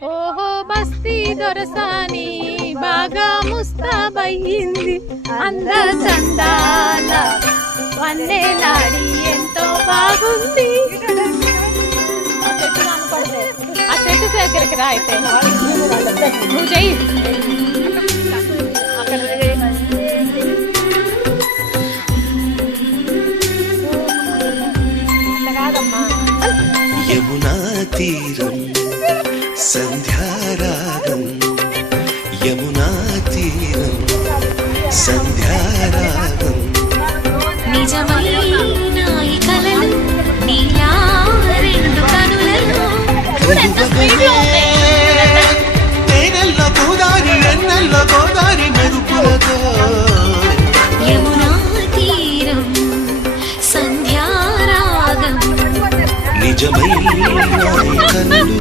ఓహో బస్తీ దొరసాని బాగా ముస్తాబయ్యింది అంద చందాల వన్నేలాడి ఎంతో బాగుంది. ఆ చెట్టు దగ్గరికి రా అయితే నువ్వు చెయ్యి. యమునా తీరం సంధ్యారాగం, యమునా తీరం సంధ్యారాగం. నిజమైన ఈ కలలు నీలా రెండు కనులలో తేనెల్లో గోదారి ఎన్నెల్లో గోదారి మెరుపులతో యమునా తీరం సంధ్యారాగం. నిజమైన ఈ కలలు